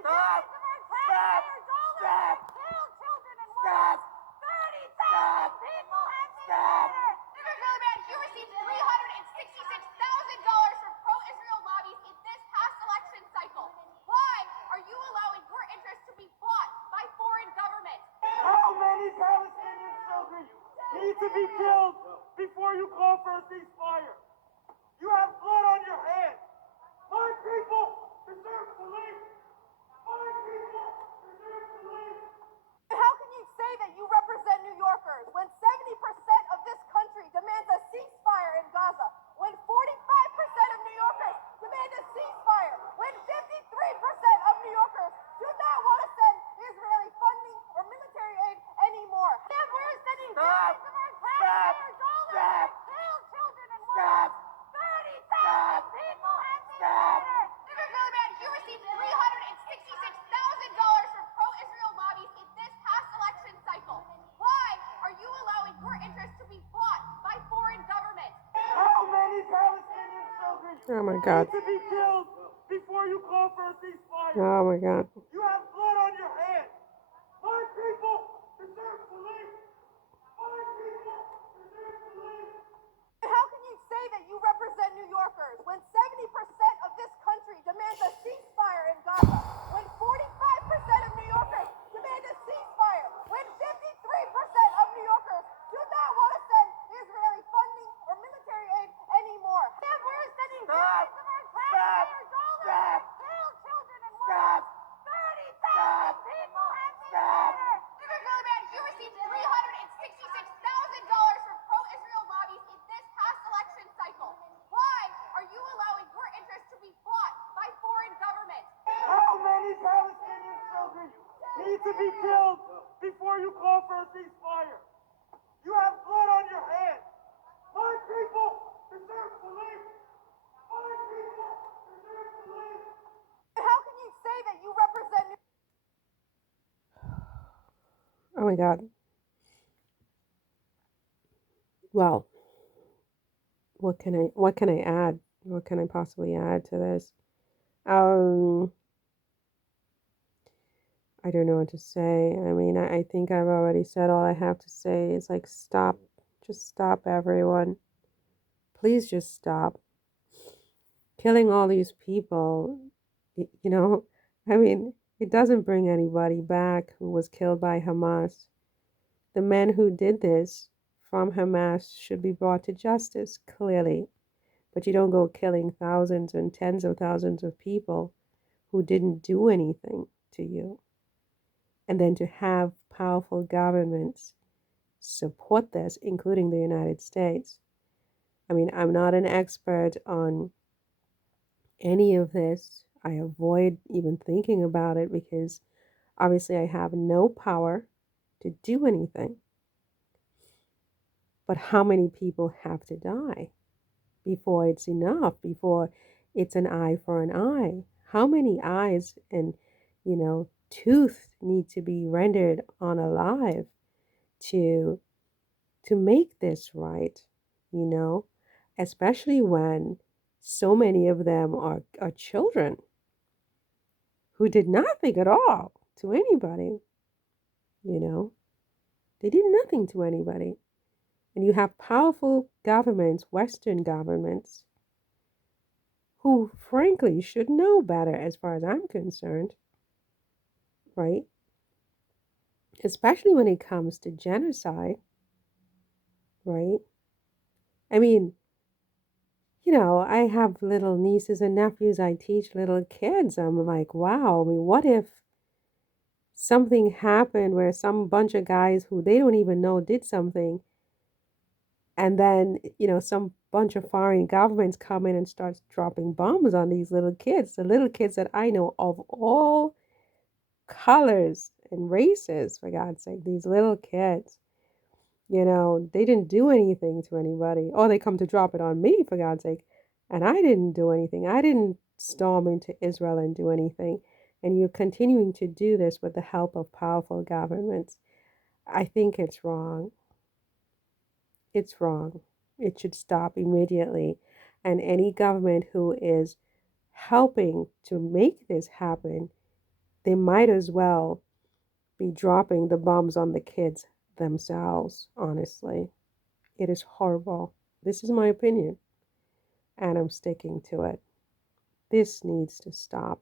Stop! Stop! Stop! Kill children and women. Stop! 30,000 people have been murdered. Mr. Gillibrand, you received $366,000 from pro-Israel lobbies in this past election cycle. Why are you allowing your interests to be bought by foreign governments? How many Palestinian children need to be killed before you call for a ceasefire? You have blood on your hands. My people deserve to live. My people deserve to live. How can you say that you represent New Yorkers when 70% of this country demands a ceasefire in Gaza, when 45% of New Yorkers demand a ceasefire, when 53% of New Yorkers do not want to send Israeli funding or military aid anymore? And we're sending Stop! billions of our Stop! taxpayer dollars Stop! to kill children and Stop! women. 30,000 people have been Stop! murdered. Mr. Gillibrand, you received $366,000 from pro-Israel lobbies in this past election cycle. Why are you allowing your interests to be bought by foreign governments? How many Palestinian children Oh my God. need to be killed before you call for a ceasefire? Oh my God. You have blood on your hands. My people deserve to live. My people deserve to live. How can you say that you represent New Yorkers when 70% of this country demands a ceasefire in Gaza, when 45% of New Yorkers demand a ceasefire, when 53% of New Yorkers do not want to send Israeli funding or military aid anymore? And we're sending Stop! billions of our Stop! taxpayer dollars Stop! to kill children and women. Stop! 30,000 people have been Stop! murdered. Mr. Gillibrand, you received $366,000 from pro-Israel lobbies in this past election cycle. Why are you allowing your interests to be bought by foreign governments? How many Palestinian children need to be killed before you call for a ceasefire? You have blood on your hands. My people deserve to live. My people deserve to live. How can you say that you represent New Oh my God. Well, what can I add? What can I possibly add to this? I don't know what to say. I mean, I think I've already said all I have to say. It's like stop. Just stop, everyone. Please just stop. Killing all these people, you know, I mean, it doesn't bring anybody back who was killed by Hamas. The men who did this from Hamas should be brought to justice, clearly. But you don't go killing thousands and tens of thousands of people who didn't do anything to you. And then to have powerful governments support this, including the United States. I mean, I'm not an expert on any of this. I avoid even thinking about it because obviously I have no power to do anything. But how many people have to die before it's enough, before it's an eye for an eye? How many eyes and, tooth need to be rendered unalive to make this right, especially when so many of them are children who did nothing at all to anybody, They did nothing to anybody. And you have powerful governments, Western governments, who frankly should know better as far as I'm concerned, right? Especially when it comes to genocide, right? I mean, I have little nieces and nephews. I teach little kids. I'm like, wow, I mean, what if something happened where some bunch of guys who they don't even know did something, and then, some bunch of foreign governments come in and start dropping bombs on these little kids, the little kids that I know of all colors and races, for God's sake, these little kids. They didn't do anything to anybody. Or they come to drop it on me, for God's sake. And I didn't do anything. I didn't storm into Israel and do anything. And you're continuing to do this with the help of powerful governments. I think it's wrong. It's wrong. It should stop immediately. And any government who is helping to make this happen They might as well be dropping the bombs on the kids themselves, honestly. It is horrible. This is my opinion, and I'm sticking to it. This needs to stop.